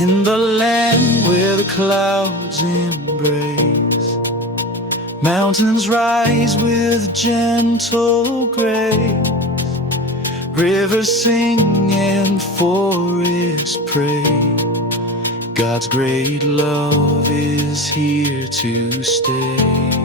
In the land where the clouds embrace, mountains rise with gentle grace, rivers sing and forests pray. God's great love is here to stay.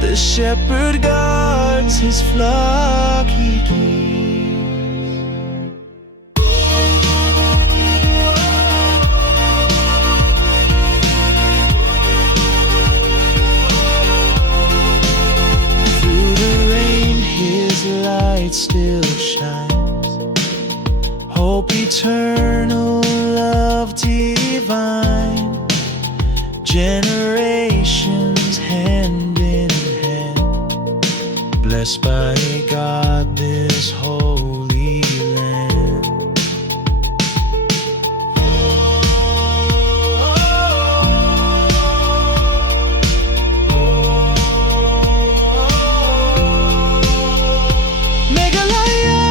The shepherd guards his flock he keeps. Through the rain his light still shines, hope eternal, love divine, generations hand in hand, blessed by God this holy land. Meghalaya,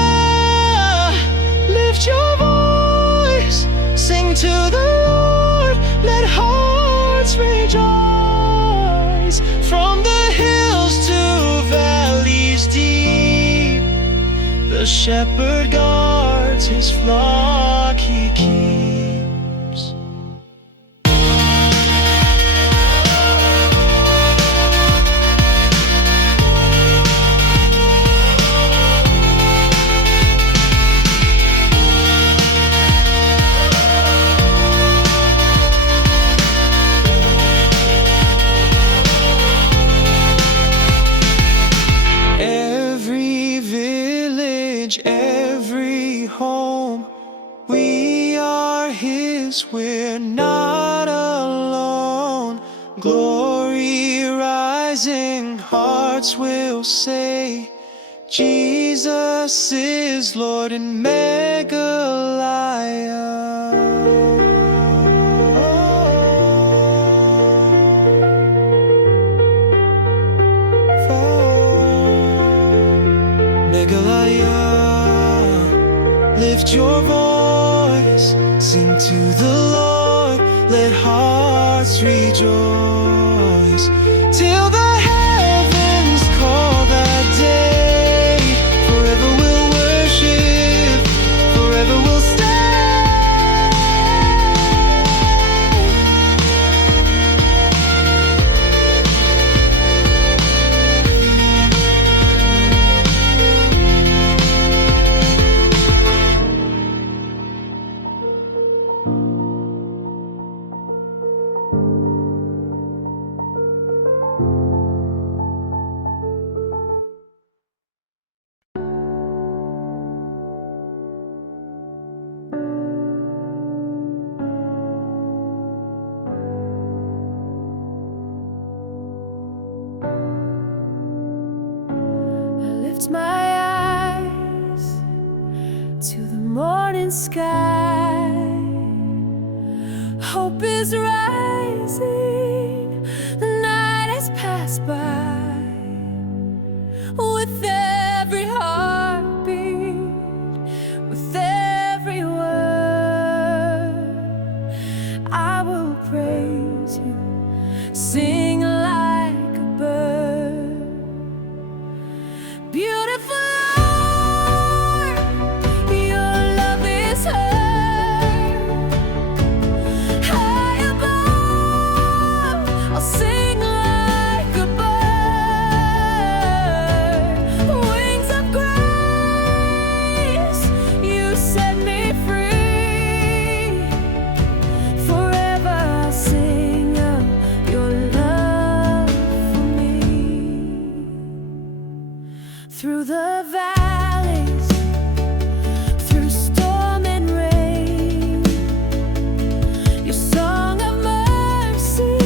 lift your voice, sing to the Lord, let hearts rejoice. From the hills to valleys deep, the shepherd guards his flock he keeps. Every home, we are his, we're not alone. Glory rising, hearts will say, Jesus is Lord in Meghalaya. Meghalaya, lift your voice, sing to the Lord, let hearts rejoice. Till the heavens call that day, forever we'll worship, forever we'll stay. My eyes to the morning sky, hope is rising, the night has passed by. With every heartbeat, with every word, I will praise you, sing like a bird. Beautiful Lord, your love is heard. High above, I'll sing like a bird. Wings of grace, you set me free. Forever I'll sing of your love for me. Through the valleys, through storm and rain, your song of mercy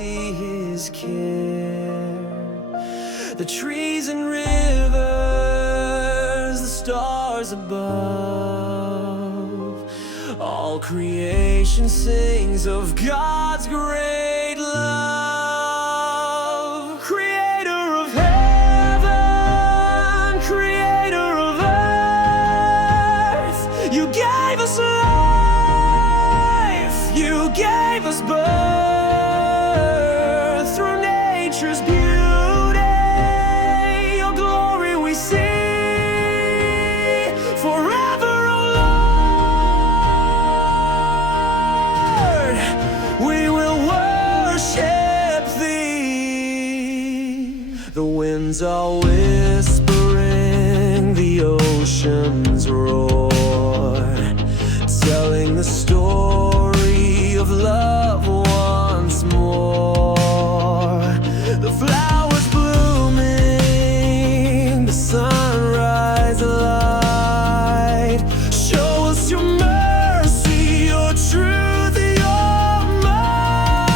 see His care. The trees and rivers, the stars above, all creation sings of God's great love. Creator of heaven, creator of earth, you gave us life, you gave us birth. Through nature's beauty, your glory we see forever, oh Lord. We will worship Thee. The winds are whispering, the oceans roar, telling the story of love once more. The flowers blooming, the sunrise light, show us your mercy, your truth, your might.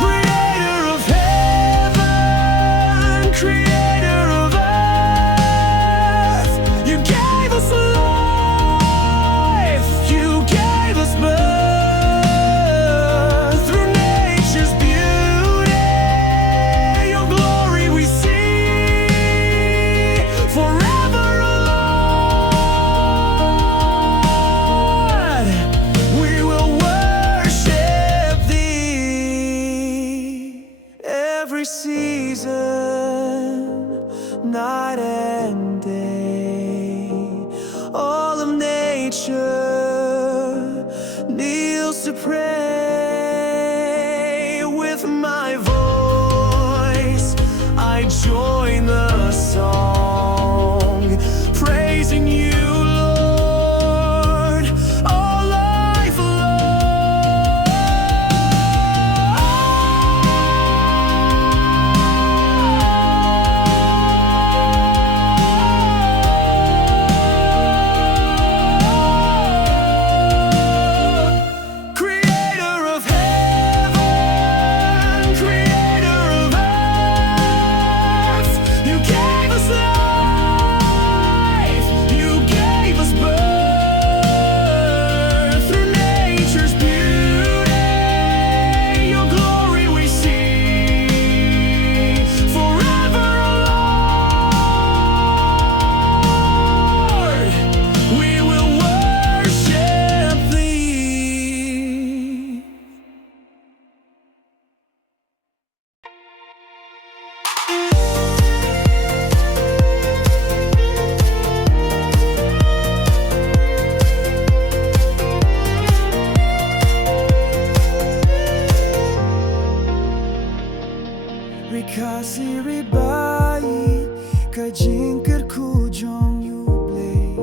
Creator of heaven, creator of earth, you gave us life, you gave us birth. Through nature's beauty, your glory we see forever, oh Lord. We will worship Thee. Every season, night and day, all of nature kneels to pray. With my voice, I join the song, praising you, Lord, all life long. Creator of heaven, creator of earth, you gave us life, you gave us birth. Through nature's beauty, your glory we see forever, oh Lord. We will worship Thee. Khasi ribai ka jinkar kujong yuble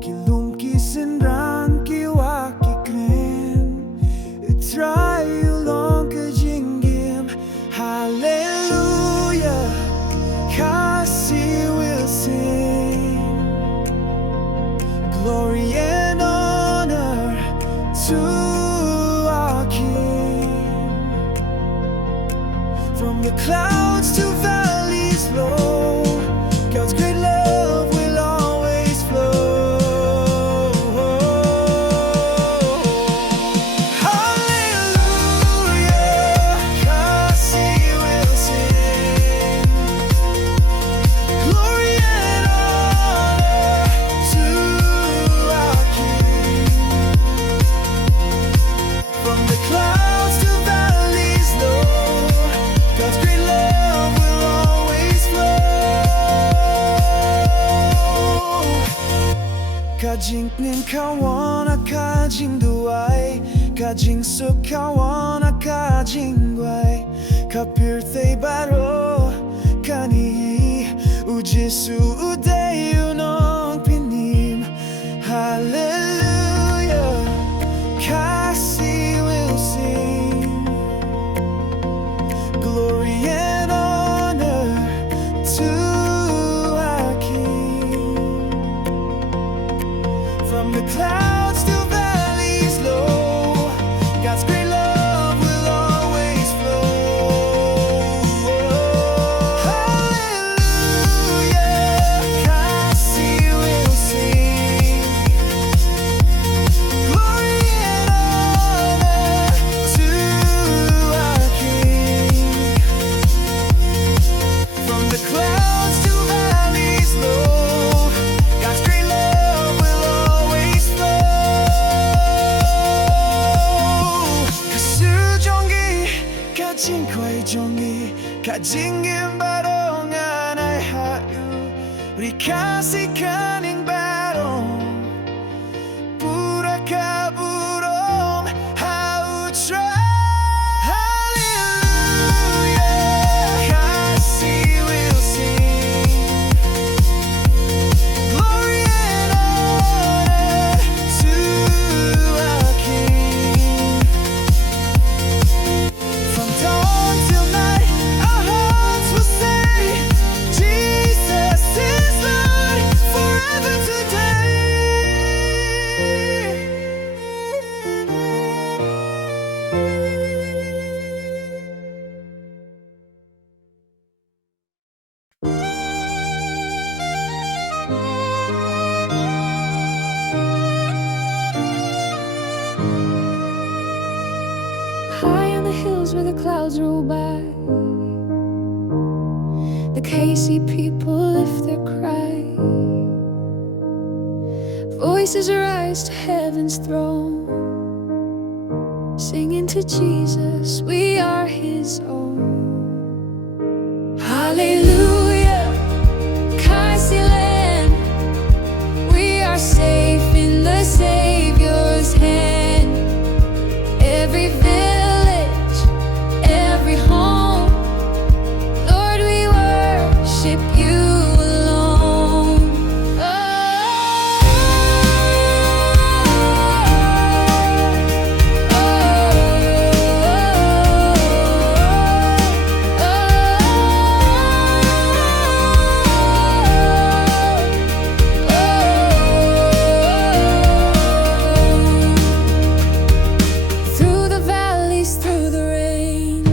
kilum kisenran kiwaki kren try long ka jingim. Hallelujah, Khasi will sing glory and honor to our King. From the clouds to valleys low, God's great love will always flow. Hallelujah, Khasi will sing glory and honor to our King. From the clouds to valleys low, God's great love will always flow. Kajing nin kawana kajing duai, kajing suk kawana kajing guai, kapirthay baro kani ujisu udayu nong pinim. Hallelujah, Khasi will sing glory and honor to our King. From the clouds to valleys low, God's great love Rikasih kaning barong Pura kaburong Hautra Hallelujah Kasih will sing Glory and honor to our King From dawn till night our hearts will say Jesus is Lord forever today. High on the hills where the clouds roll by, the khasi people lift their cry. Voices rise to heaven's throne, singing to Jesus, we are His own. Hallelujah, khasi land, we are safe in the Savior's hand. Every village, every home, Lord, we worship you alone. Through the valleys, through the rain,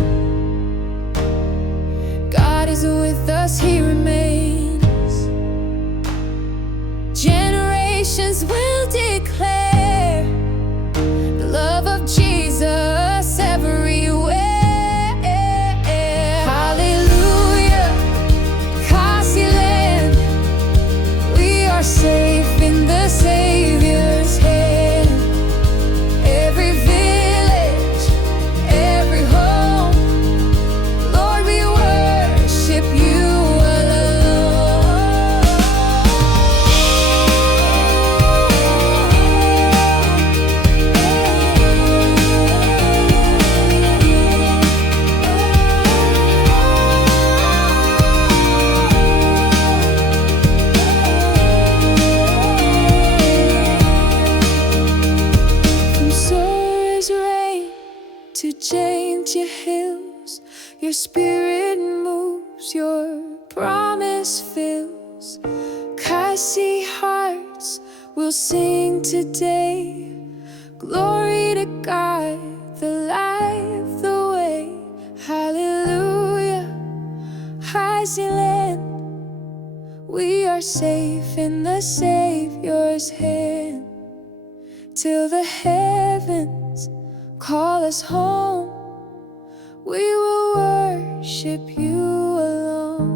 God is with us, He remains. Generations will declare the love of Jesus everywhere. Hallelujah, khasi land, we are safe in the Savior's hand. Every village, every home, Lord, we worship you From Sora's rain to Giant hills, your spirit moves, your promise fills. Khasi hearts will sing today. Glory to God, the life, the way. Hallelujah, khasi land, we are safe in the Savior's hand. Till the heavens call us home, we will worship you alone.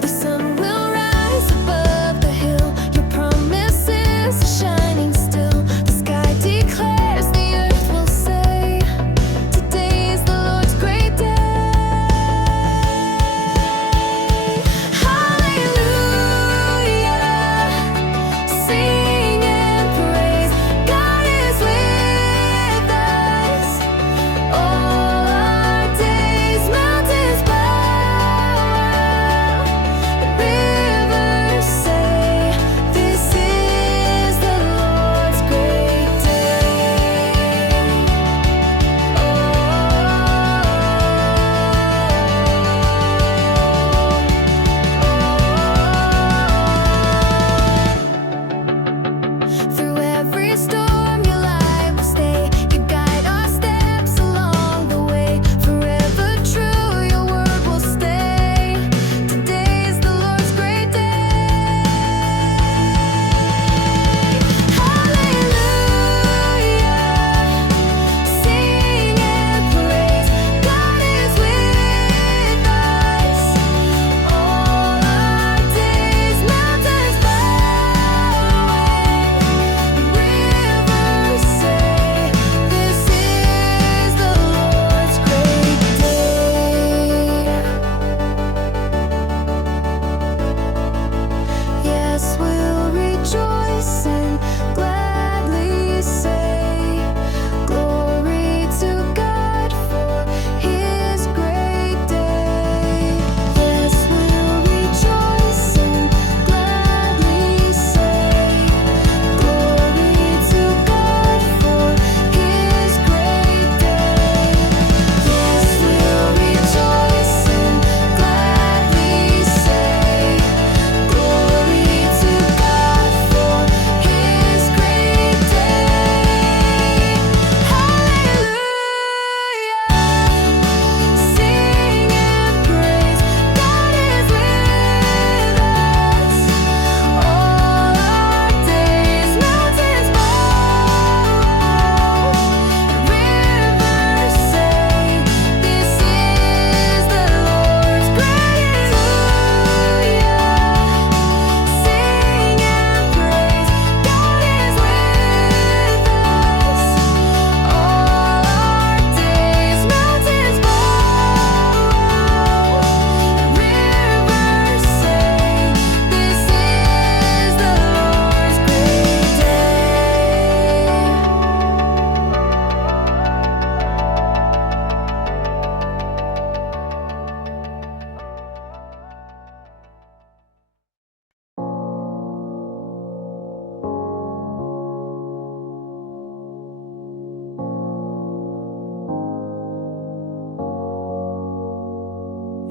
The sun will rise above the hill, your promises are shining still. The sky declares, the earth will say, today is the Lord's great day.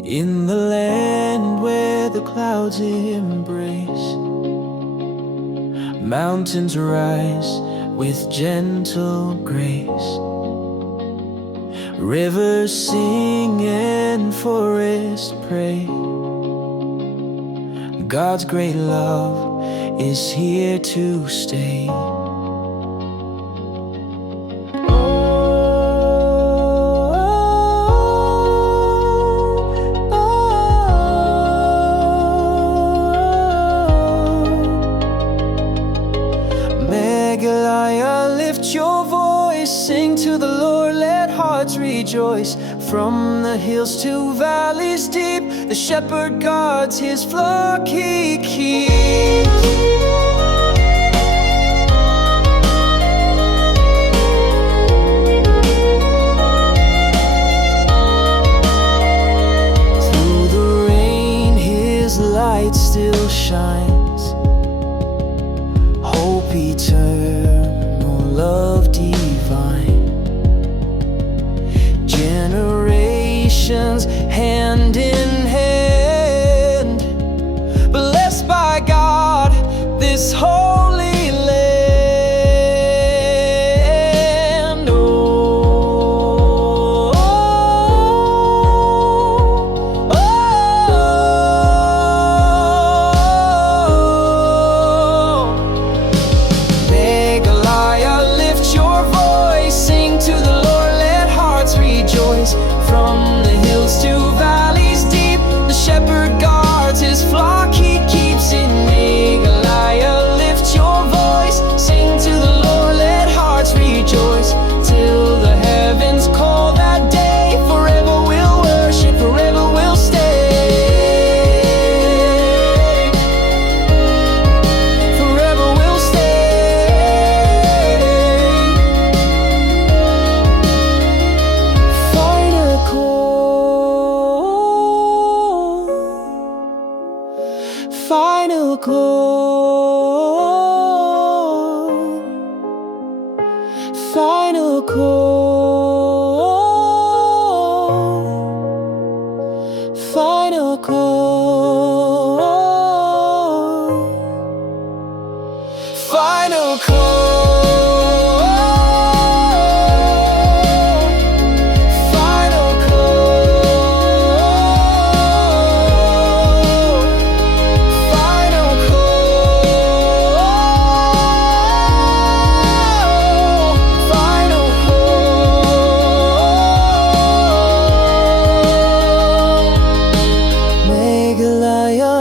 In the land where the clouds embrace, mountains rise with gentle grace. Rivers sing and forests pray. God's great love is here to stay. Lift your voice, sing to the Lord, let hearts rejoice. From the hills to valleys deep, the shepherd guards his flock he keeps. Through the rain his light still shines, hope eternal, love divine. Generations hand in hand, blessed by God this holy land. Oh, oh, oh. Megaliah, lift your voice, sing to the Lord, let hearts rejoice. From the hills to valleys deep, the shepherd guards his flock he keeps. In Megaliah, lift your voice, sing to the Lord, let hearts rejoice. Till the heavens call that day, forever we'll worship, forever we'll stay. Forever we'll stay. Final call, final call, final call, final call, final call.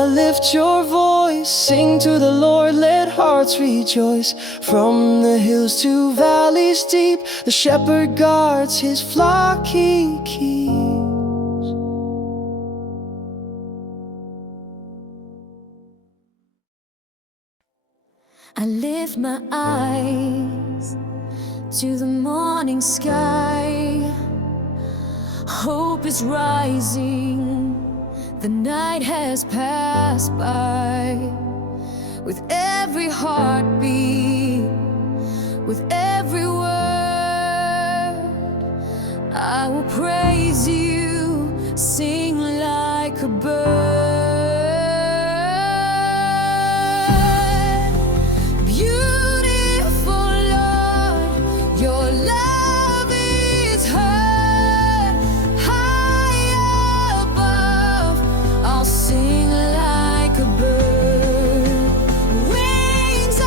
Lift your voice, sing to the Lord, let hearts rejoice. From the hills to valleys deep, the shepherd guards his flock he keeps. I lift my eyes to the morning sky. Hope is rising, the night has passed by. With every heartbeat, with every word, I will praise you, sing like a bird. Beautiful Lord, your love is heard high above. I'll sing like a bird. Wings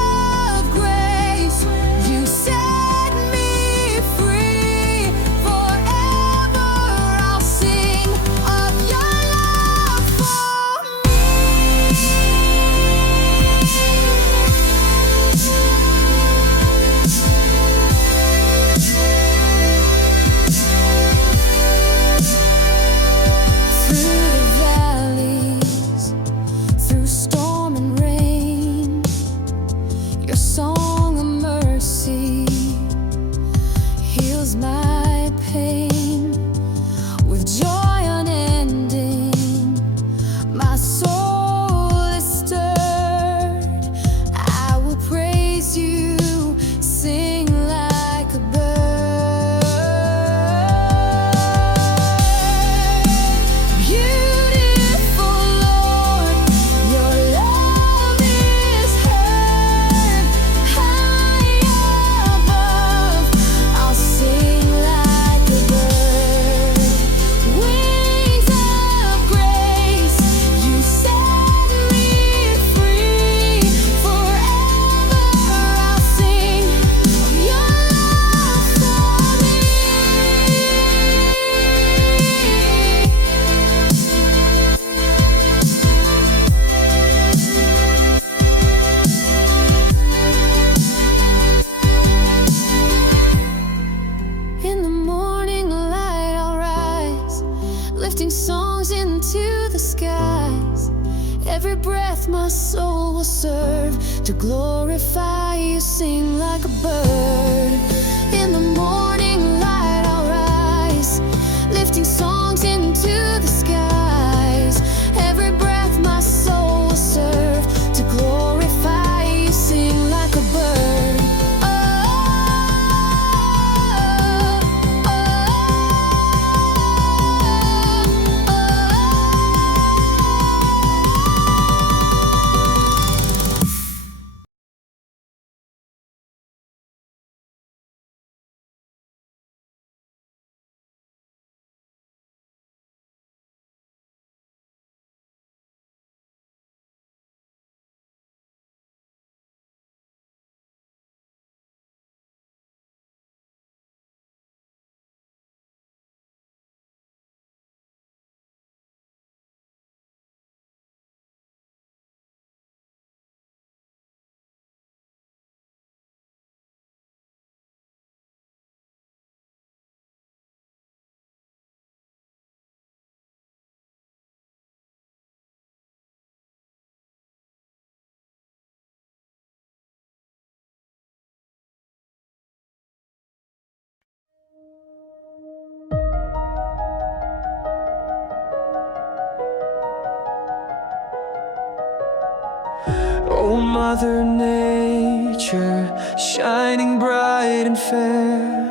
my soul will serve to glorify you, sing like a bird. In the morning light I'll rise, lifting songs into the skies. Every breath my soul will serve to glorify you, sing like a bird. Oh, Mother Nature, shining bright and fair.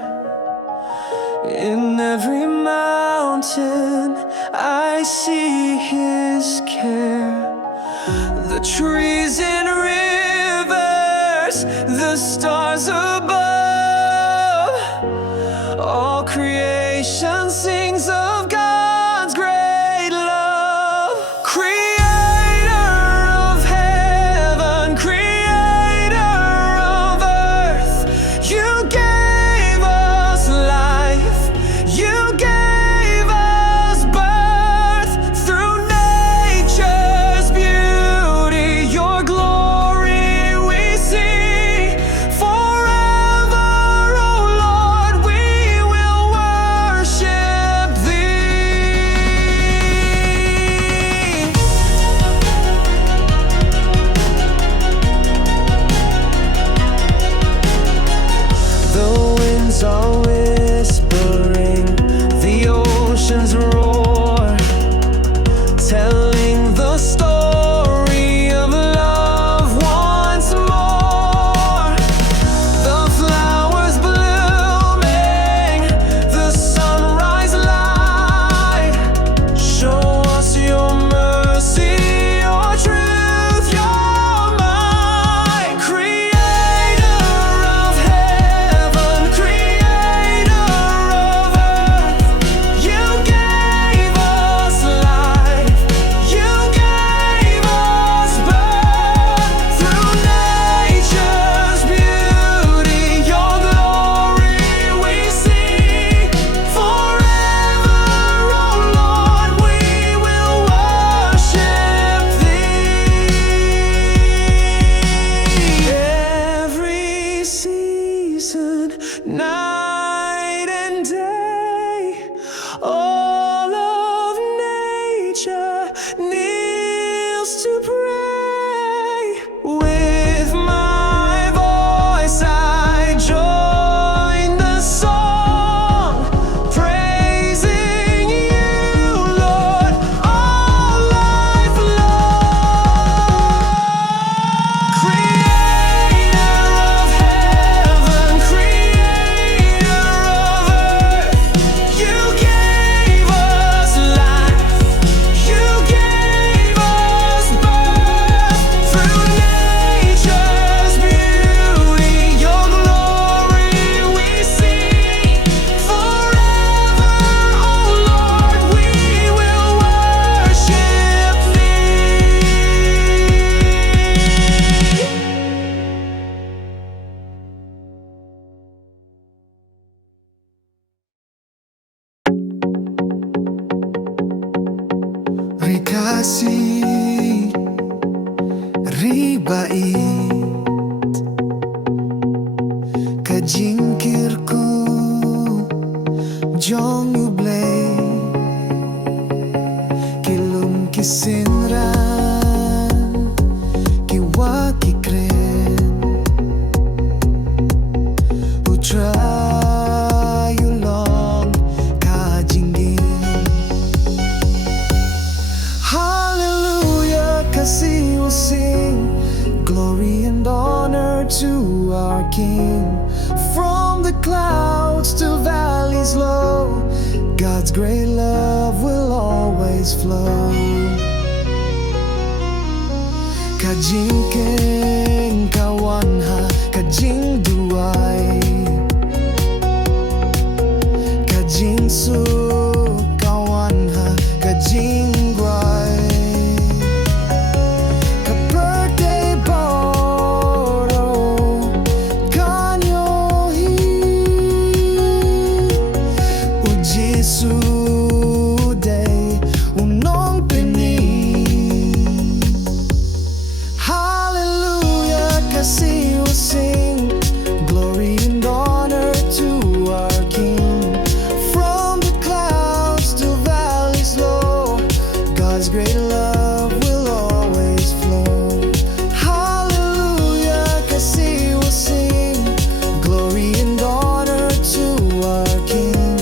In every mountain I see His care. The trees and rivers, the stars above, all creation sings of God's great love. Creator of heaven, creator of earth, you gave us life, you gave us birth. Through nature's beauty, your glory we see. Forever, oh Lord, we will worship Thee. The winds are whispering, the oceans roar, telling the story of love once more. The flowers blooming, the sunrise light, show us your mercy, your truth, your might. Creator of heaven, creator of earth, you gave us life, you gave us birth. Through nature's beauty, your glory we see. Forever, oh Lord, we will worship Thee. Every season, night and day, all of nature kneels to pray. With my voice I join the song, praising you, Lord, all life long. Creator of heaven, creator of earth, you gave us life, you gave us birth. Through nature's beauty, your glory we see. Forever, oh Lord, we will worship Thee. Ri khasi, ri bait, kajingkirku jong ublay, kilum kisinran, our King. From the clouds to valleys low, God's great love will always flow. Kajing king kawan ha, kajing duai, kajing su kawan ha, kajing guai. Ka-birthday boro, kanyo hi, uji su day, unong pini. Hallelujah, kasi we'll sing glory and honor to our King. From the clouds to valleys low, God's great love will always flow. Hallelujah, kasi we'll sing glory and honor to our King.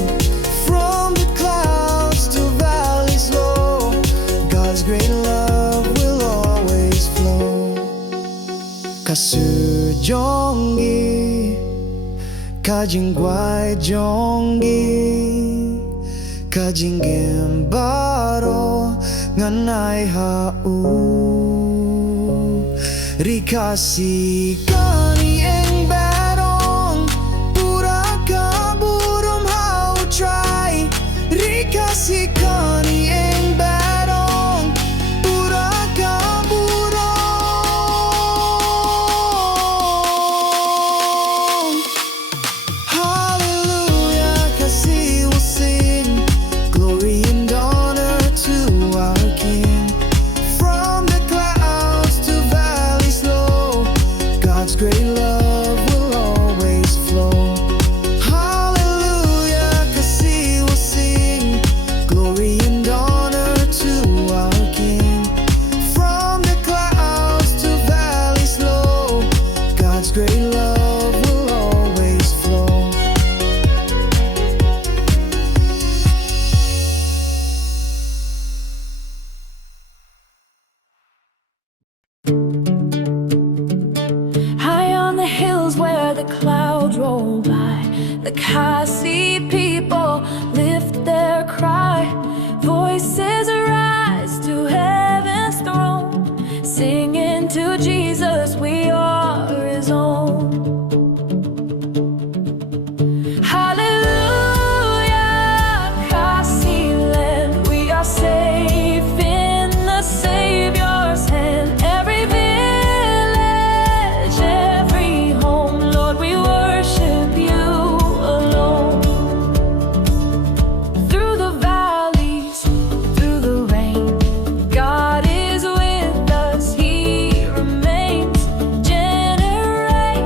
From the clouds to valleys low, God's great love will always flow. Kasu jongi, kajing guai jongi, kajing gembaro nganai hau. Rikasi kani eng barong, pura kaburum hau try. Rikasi kani eng barong, pura kaburum. Hallelujah, kasi we'll sing glory and honor to our King. From the clouds to valleys low, God's great love will always flow. Hallelujah, kasi we'll sing glory and honor to our King. From the clouds to valleys low, God's great love will always flow. High on the hills where the clouds roll by, the khasi people lift their cry. Voices rise to heaven's throne, singing to Jesus, we are his own. Hallelujah, khasi land, we are safe in the Savior's hand. Every village, every home, Lord, we worship you alone. Through the valleys, through the rain, God is with us, He remains. Generations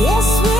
Yes, we